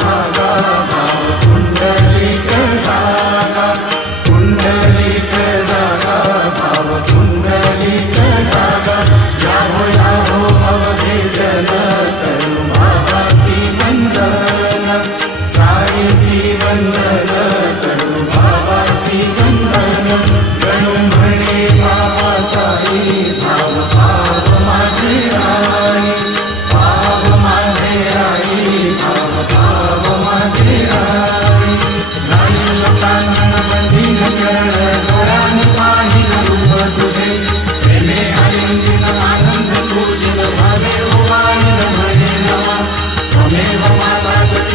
भागा भाव पुंडलिक जागा, पुंडलिक जागा भाव पुंडलिक जागा, याहो अवधे जन करू भावासी वंदन।